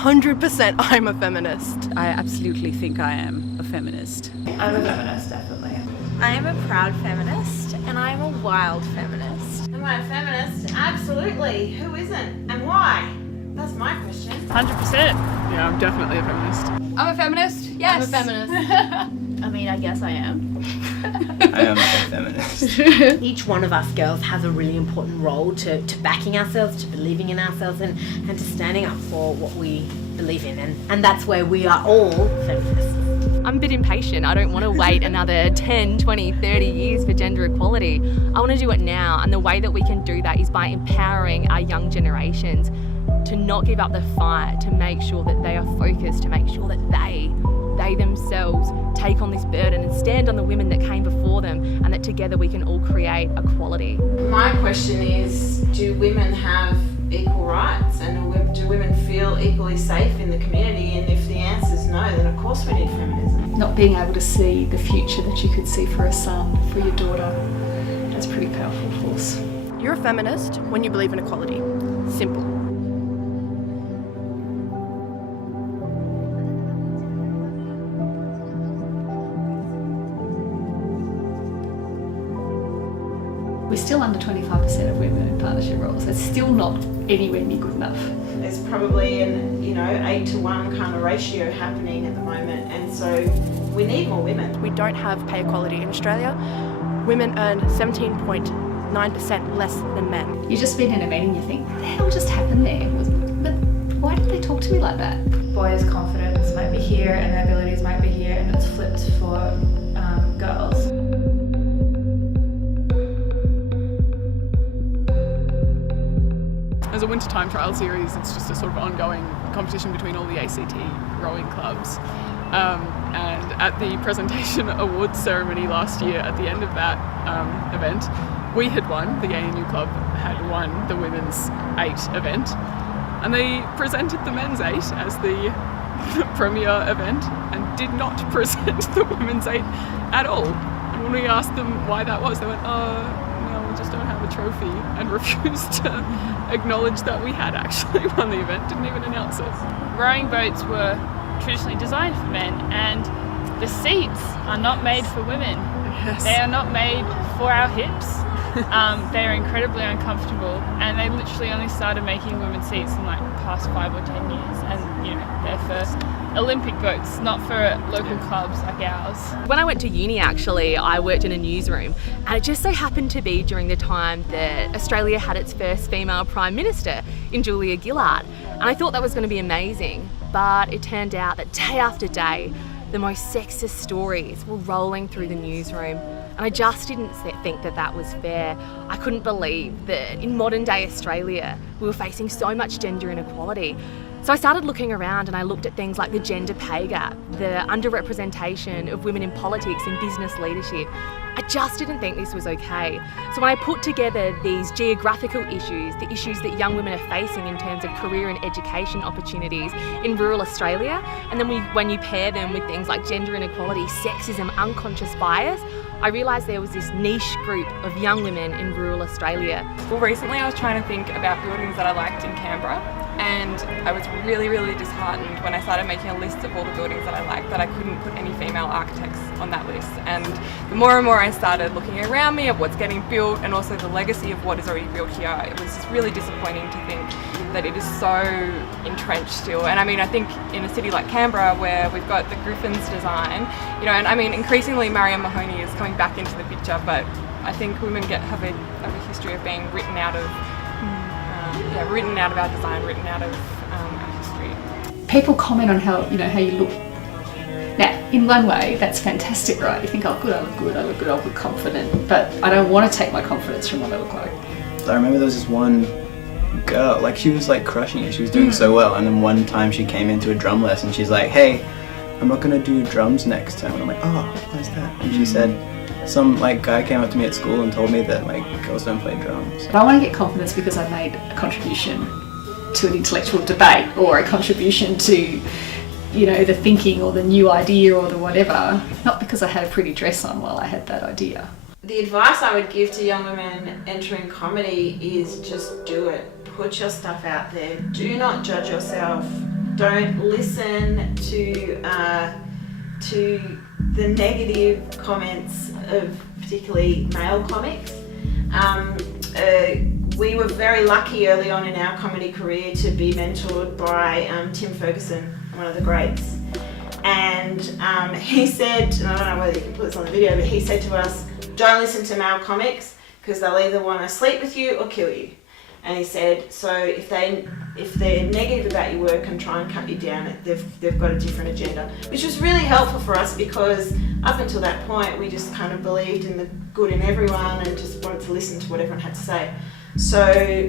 100% I'm a feminist. I absolutely think I am a feminist. I'm a feminist, definitely. I am a proud feminist, and I am a wild feminist. Am I a feminist? Absolutely. Who isn't? And why? That's my question. 100%. Yeah, I'm definitely a feminist. I'm a feminist. Yes. I'm a feminist. I mean, I guess I am. I am a feminist. Each one of us girls has a really important role to backing ourselves, to believing in ourselves, and to standing up for what we believe in. And that's where we are all feminists. I'm a bit impatient. I don't want to wait another 10, 20, 30 years for gender equality. I want to do it now, and the way that we can do that is by empowering our young generations to not give up the fight, to make sure that they are focused, to make sure that they themselves take on this burden and stand on the women that came before them, and that together we can all create equality. My question is, do women have equal rights, and do women feel equally safe in the community? And if the answer is no, then of course we need feminism. Not being able to see the future that you could see for a son, for your daughter, that's a pretty powerful force. You're a feminist when you believe in equality. Simple. We're still under 25% of women in partnership roles. That's still not anywhere near good enough. There's probably an 8-to-1 kind of ratio happening at the moment, and so we need more women. We don't have pay equality in Australia. Women earn 17.9% less than men. You've just been in a meeting, you think, what the hell just happened there? But why did they talk to me like that? Boys' confidence might be here and their abilities might be here, and it's flipped for girls. As a wintertime trial series, it's just a sort of ongoing competition between all the ACT rowing clubs. And at the presentation awards ceremony last year, at the end of that event, we had won, the ANU club had won the women's 8 event, and they presented the men's 8 as the premier event and did not present the women's 8 at all. And when we asked them why that was, they went, no, we just don't have a trophy, and refused to acknowledge that we had actually won the event, didn't even announce it. Rowing boats were traditionally designed for men, and the seats are not made for women. Yes. They are not made for our hips. They are incredibly uncomfortable, and they literally only started making women's seats in like the past 5 or 10 years, and they're for Olympic boats, not for local clubs like ours. When I went to uni, actually, I worked in a newsroom, and it just so happened to be during the time that Australia had its first female Prime Minister in Julia Gillard, and I thought that was going to be amazing, but it turned out that day after day, the most sexist stories were rolling through the newsroom, and I just didn't think that that was fair. I couldn't believe that in modern day Australia, we were facing so much gender inequality. So I started looking around, and I looked at things like the gender pay gap, the underrepresentation of women in politics and business leadership. I just didn't think this was okay. So when I put together these geographical issues, the issues that young women are facing in terms of career and education opportunities in rural Australia, and then when you pair them with things like gender inequality, sexism, unconscious bias, I realised there was this niche group of young women in rural Australia. Well, recently I was trying to think about buildings that I liked in Canberra, and I was really, really disheartened when I started making a list of all the buildings that I liked that I couldn't put any female architects on that list. And the more and more I started looking around me at what's getting built, and also the legacy of what is already built here, it was just really disappointing to think that it is so entrenched still. And I mean, I think in a city like Canberra, where we've got the Griffins design, and I mean, increasingly Mariam Mahoney is coming back into the picture, but I think women have a history of being written out of our design, written out of our history. People comment on how you look. Now, in one way, that's fantastic, right? You think, oh, good, I look good, I look confident, but I don't want to take my confidence from what I look like. I remember there was this one girl, like she was like crushing it, she was doing so well, and then one time she came into a drum lesson, she's like, hey, I'm not gonna do drums next time, and I'm like, oh, why's that? And she said, some guy came up to me at school and told me that girls don't play drums. But I want to get confidence because I made a contribution to an intellectual debate, or a contribution to, the thinking or the new idea or the whatever, not because I had a pretty dress on while I had that idea. The advice I would give to young women entering comedy is just do it. Put your stuff out there. Do not judge yourself. don't listen to the negative comments of particularly male comics. We were very lucky early on in our comedy career to be mentored by Tim Ferguson, one of the greats. And he said, and I don't know whether you can put this on the video, but he said to us, don't listen to male comics because they'll either want to sleep with you or kill you. And he said, so if they're negative about your work and try and cut you down, they've got a different agenda, which was really helpful for us because up until that point we just kind of believed in the good in everyone and just wanted to listen to what everyone had to say. So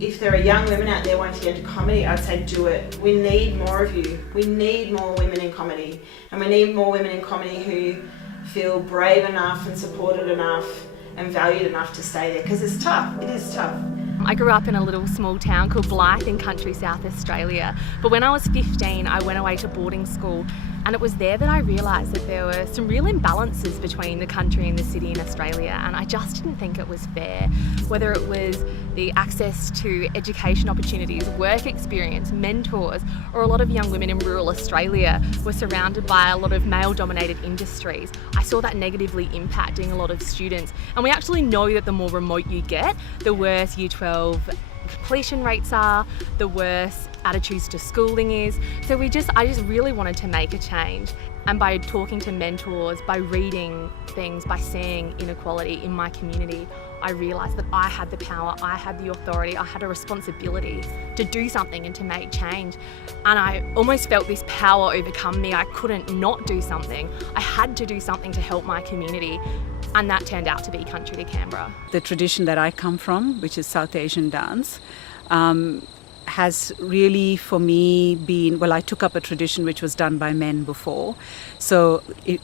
if there are young women out there wanting to get into comedy, I'd say do it. We need more of you. We need more women in comedy, and we need more women in comedy who feel brave enough and supported enough and valued enough to stay there, because it's tough. It is tough. I grew up in a little small town called Blythe in country South Australia, but when I was 15 I went away to boarding school, and it was there that I realised that there were some real imbalances between the country and the city in Australia, and I just didn't think it was fair. Whether it was the access to education opportunities, work experience, mentors, or a lot of young women in rural Australia were surrounded by a lot of male-dominated industries. I saw that negatively impacting a lot of students, and we actually know that the more remote you get, the worse Year 12 completion rates are, the worse attitudes to schooling is. So I just really wanted to make a change. And by talking to mentors, by reading things, by seeing inequality in my community, I realised that I had the power, I had the authority, I had a responsibility to do something and to make change. And I almost felt this power overcome me. I couldn't not do something. I had to do something to help my community. And that turned out to be Country to Canberra. The tradition that I come from, which is South Asian dance, has really for me been, well, I took up a tradition which was done by men before,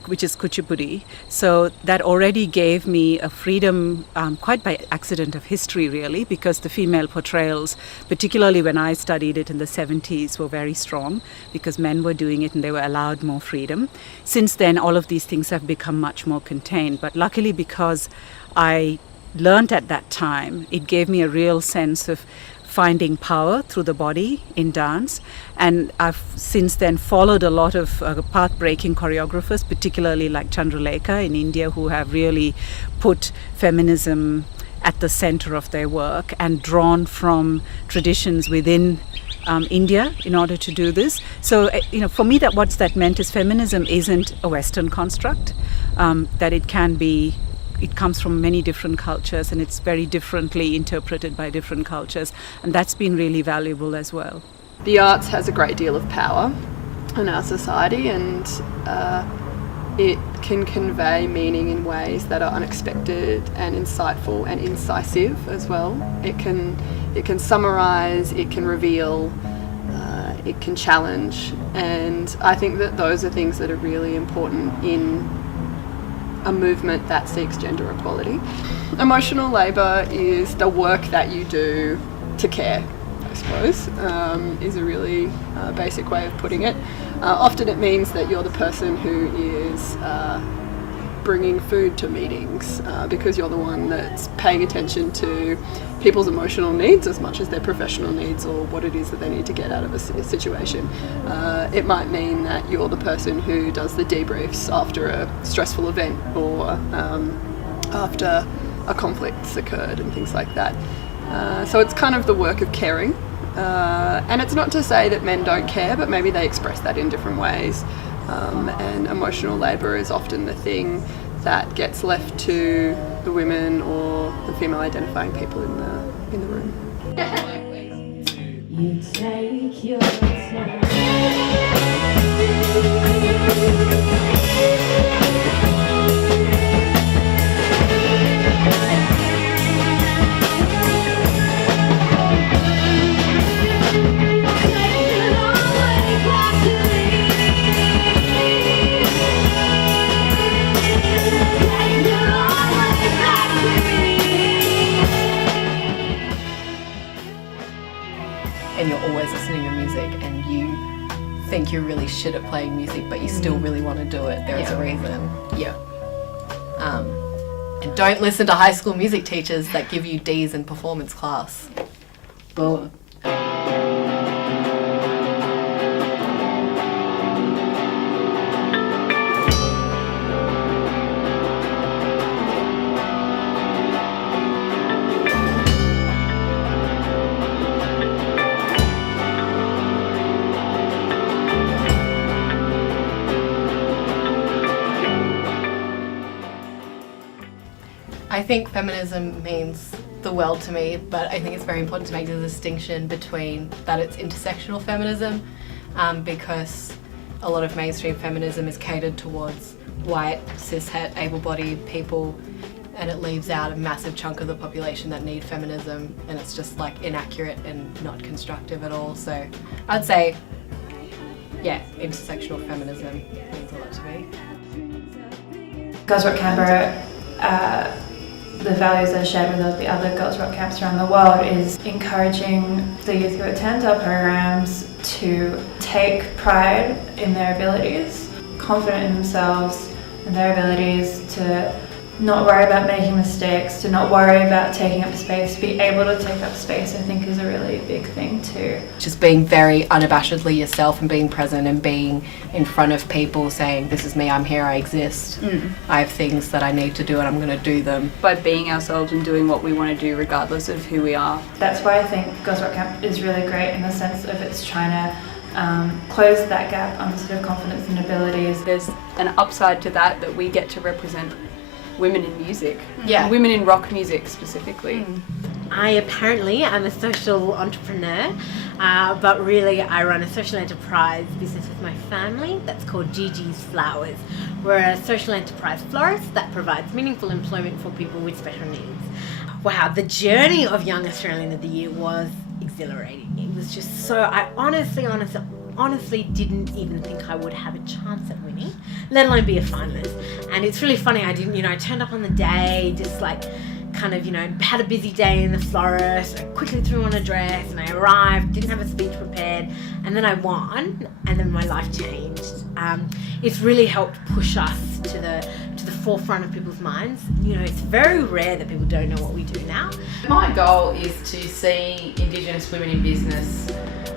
which is Kuchipudi. So that already gave me a freedom, quite by accident of history really, because the female portrayals, particularly when I studied it in the 70s, were very strong because men were doing it and they were allowed more freedom. Since then, all of these things have become much more contained. But luckily, because I learned at that time, it gave me a real sense of finding power through the body in dance, and I've since then followed a lot of path-breaking choreographers, particularly like Chandralekha in India, who have really put feminism at the center of their work and drawn from traditions within India in order to do this. So, for me, what that meant is feminism isn't a Western construct, that it comes from many different cultures and it's very differently interpreted by different cultures, and that's been really valuable as well. The arts has a great deal of power in our society, and it can convey meaning in ways that are unexpected and insightful and incisive as well. It can summarise, it can reveal, it can challenge, and I think that those are things that are really important in a movement that seeks gender equality. Emotional labour is the work that you do to care, I suppose, is a really basic way of putting it. Often it means that you're the person who is bringing food to meetings because you're the one that's paying attention to people's emotional needs as much as their professional needs or what it is that they need to get out of a situation. It might mean that you're the person who does the debriefs after a stressful event or after a conflict's occurred and things like that. So it's kind of the work of caring. And it's not to say that men don't care, but maybe they express that in different ways. And emotional labour is often the thing that gets left to the women or the female identifying people in the room. You take your time. And you're always listening to music and you think you're really shit at playing music but you still really want to do it, there is a reason. Yeah. And don't listen to high school music teachers that give you D's in performance class. Boom. I think feminism means the world to me, but I think it's very important to make the distinction between that it's intersectional feminism, because a lot of mainstream feminism is catered towards white, cis-het, able-bodied people, and it leaves out a massive chunk of the population that need feminism, and it's just like inaccurate and not constructive at all. So I'd say, yeah, intersectional feminism means a lot to me. Girls Rock Canberra, the values that are shared with the other Girls Rock camps around the world is encouraging the youth who attend our programs to take pride in their abilities, confident in themselves and their abilities, to not worry about making mistakes, to not worry about taking up space, to be able to take up space, I think is a really big thing too. Just being very unabashedly yourself and being present and being in front of people saying, this is me, I'm here, I exist. I have things that I need to do and I'm going to do them. By being ourselves and doing what we want to do regardless of who we are. That's why I think Girls Rock Camp is really great in the sense of it's trying to close that gap on sort of confidence and abilities. There's an upside to that we get to represent women in music. Yeah. Women in rock music specifically. I apparently am a social entrepreneur, but really I run a social enterprise business with my family that's called Gigi's Flowers. We're a social enterprise florist that provides meaningful employment for people with special needs. Wow, the journey of Young Australian of the Year was exhilarating. It was just so, I honestly didn't even think I would have a chance at winning, let alone be a finalist. And it's really funny, I turned up on the day, just like kind of, had a busy day in the florist, I quickly threw on a dress and I arrived, didn't have a speech prepared, and then I won, and then my life changed. It's really helped push us to the forefront of people's minds. It's very rare that people don't know what we do now. My goal is to see Indigenous women in business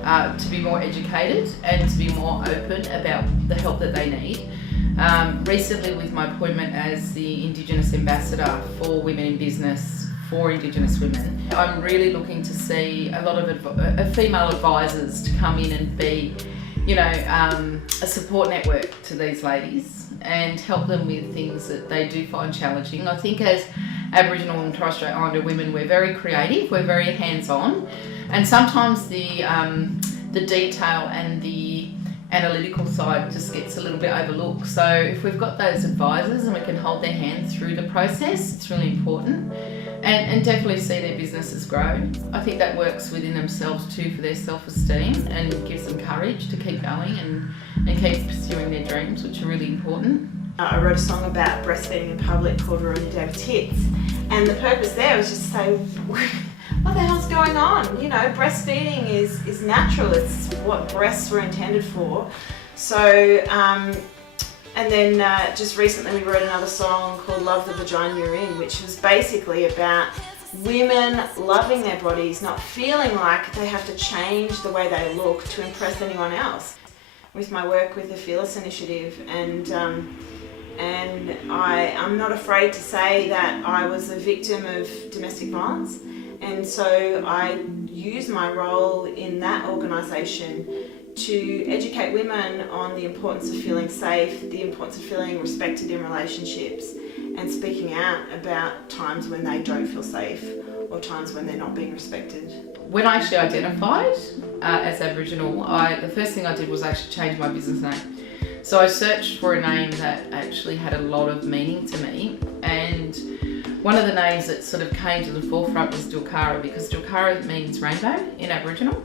to be more educated and to be more open about the help that they need. Recently, with my appointment as the Indigenous Ambassador for Women in Business for Indigenous women, I'm really looking to see a lot of female advisors to come in and be, a support network to these ladies and help them with things that they do find challenging. I think as Aboriginal and Torres Strait Islander women, we're very creative, we're very hands-on, and sometimes the detail and the analytical side just gets a little bit overlooked. So if we've got those advisors and we can hold their hand through the process, it's really important, and definitely see their businesses grow. I think that works within themselves too for their self-esteem and gives them courage to keep going and keep pursuing their dreams, which are really important. I wrote a song about breastfeeding in public called Ruin Dab Tits, and the purpose there was just to say, what the hell's going on? Breastfeeding is natural. It's what breasts were intended for. So, and then just recently we wrote another song called Love the Vagina You're In, which was basically about women loving their bodies, not feeling like they have to change the way they look to impress anyone else. With my work with the Fearless Initiative, and I'm not afraid to say that I was a victim of domestic violence. And so I use my role in that organisation to educate women on the importance of feeling safe, the importance of feeling respected in relationships, and speaking out about times when they don't feel safe or times when they're not being respected. When I actually identified as Aboriginal, the first thing I did was actually change my business name. So I searched for a name that actually had a lot of meaning to me, and one of the names that sort of came to the forefront was Dulkara, because Dulkara means rainbow in Aboriginal.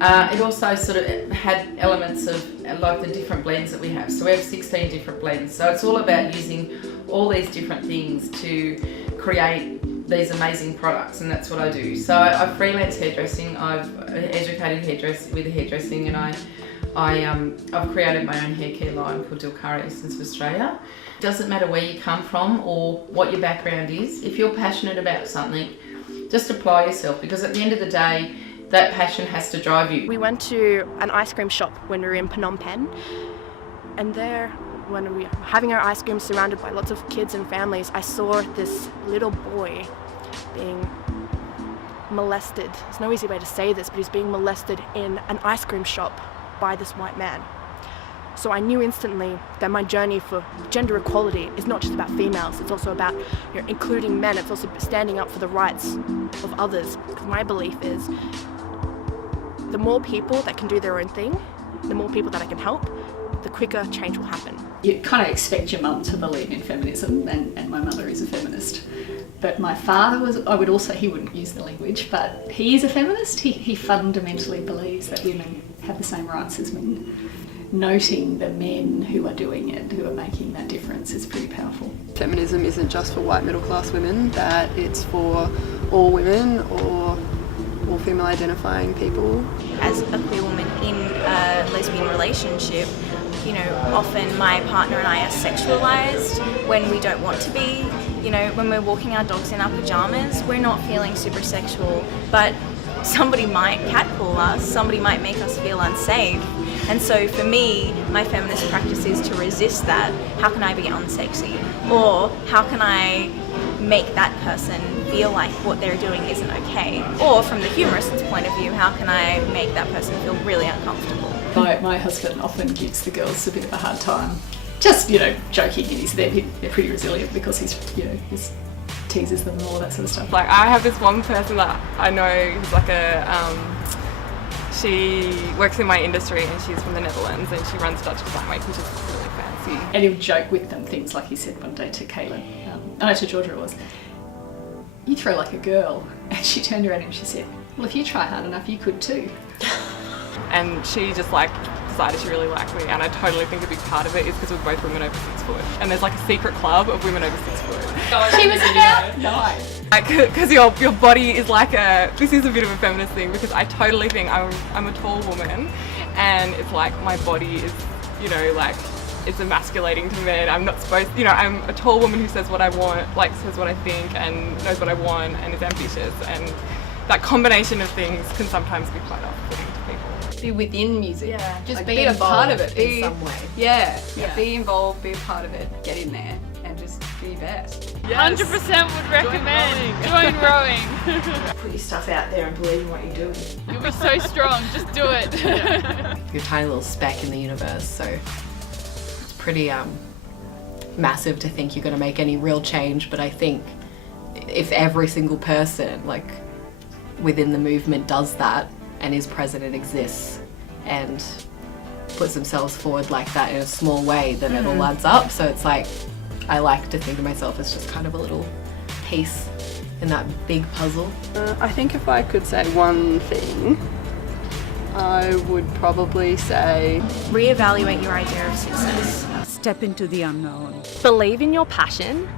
It also sort of had elements of like the different blends that we have. So we have 16 different blends. So it's all about using all these different things to create these amazing products, and that's what I do. So I freelance hairdressing. I've educated with hairdressing, and I've created my own hair care line called Dulkara Essence of Australia. It doesn't matter where you come from or what your background is. If you're passionate about something, just apply yourself, because at the end of the day, that passion has to drive you. We went to an ice cream shop when we were in Phnom Penh, and there, when we were having our ice cream surrounded by lots of kids and families, I saw this little boy being molested. There's no easy way to say this, but he's being molested in an ice cream shop by this white man. So I knew instantly that my journey for gender equality is not just about females, it's also about including men, it's also standing up for the rights of others. Because my belief is the more people that can do their own thing, the more people that I can help, the quicker change will happen. You kind of expect your mum to believe in feminism, and my mother is a feminist. But my father he wouldn't use the language, but he is a feminist. He fundamentally believes that women have the same rights as men. Noting the men who are doing it, who are making that difference, is pretty powerful. Feminism isn't just for white middle class women, that it's for all women or all female identifying people. As a queer woman in a lesbian relationship, you know, often my partner and I are sexualised when we don't want to be. You know, when we're walking our dogs in our pyjamas, we're not feeling super sexual, but somebody might catcall us, somebody might make us feel unsafe. And so for me, my feminist practice is to resist that. How can I be unsexy? Or how can I make that person feel like what they're doing isn't okay? Or from the humorist's point of view, how can I make that person feel really uncomfortable? My husband often gives the girls a bit of a hard time. Just, you know, joking, and they're pretty resilient because he's teases them and all that sort of stuff. Like, I have this one person that I know who's like she works in my industry and she's from the Netherlands and she runs Dutch Design Week, which is really fancy. And he'll joke with them things like he said one day to Caitlin, to Georgia it was, "You throw like a girl." And she turned around and she said, "Well, if you try hard enough, you could too." And she just like decided she really liked me, and I totally think a big part of it is because we're both women over 6 foot. And there's like a secret club of women over 6 foot. She was about 9. Because your body is like this is a bit of a feminist thing, because I totally think I'm a tall woman, and it's like my body is, you know, like it's emasculating to men. I'm not supposed, you know, I'm a tall woman who says what I want, like says what I think and knows what I want and is ambitious, and that combination of things can sometimes be quite off-putting to people. Be within music. Yeah. Just Like, be be a part of involved it. in some way. Yeah. Yeah. Be involved, be a part of it, get in there and just be your best. 100% would recommend. Join rowing. Put your stuff out there and believe in what you're doing. You'll be so strong, just do it. You're a tiny little speck in the universe, so it's pretty massive to think you're going to make any real change. But I think if every single person, like, within the movement does that, and his president exists and puts themselves forward like that in a small way, then it all adds up. So it's like, I like to think of myself as just kind of a little piece in that big puzzle. I think if I could say one thing, I would probably say Reevaluate your idea of success. Step into the unknown. Believe in your passion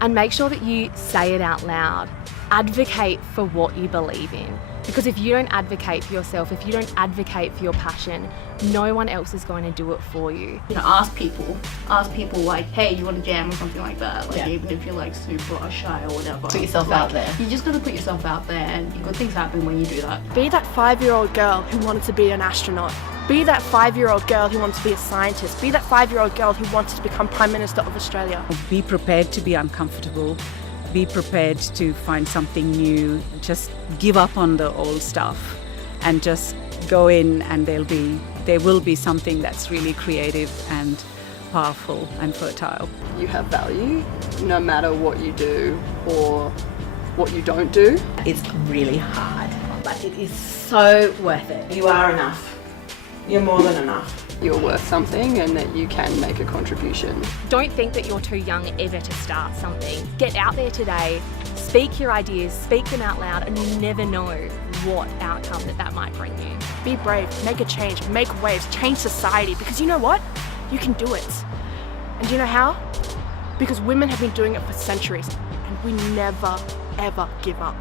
and make sure that you say it out loud. Advocate for what you believe in. Because if you don't advocate for yourself, if you don't advocate for your passion, no one else is going to do it for you. You know, ask people like, hey, you want to jam or something like that. Like, even if you're like super shy or whatever. Put yourself out there. You just gotta put yourself out there, and good things happen when you do that. Be that 5-year-old girl who wanted to be an astronaut. Be that 5-year-old girl who wanted to be a scientist. Be that 5-year-old girl who wanted to become Prime Minister of Australia. Be prepared to be uncomfortable. Be prepared to find something new. Just give up on the old stuff and just go in, and there will be something that's really creative and powerful and fertile. you have value no matter what you do or what you don't do. It's really hard, but it is so worth it. You are enough. You're more than enough. You're worth something and that you can make a contribution. Don't think that you're too young ever to start something. Get out there today, speak your ideas, speak them out loud, and you never know what outcome that might bring you. Be brave, make a change, make waves, change society, because you know what? You can do it. And you know how? Because women have been doing it for centuries, and we never, ever give up.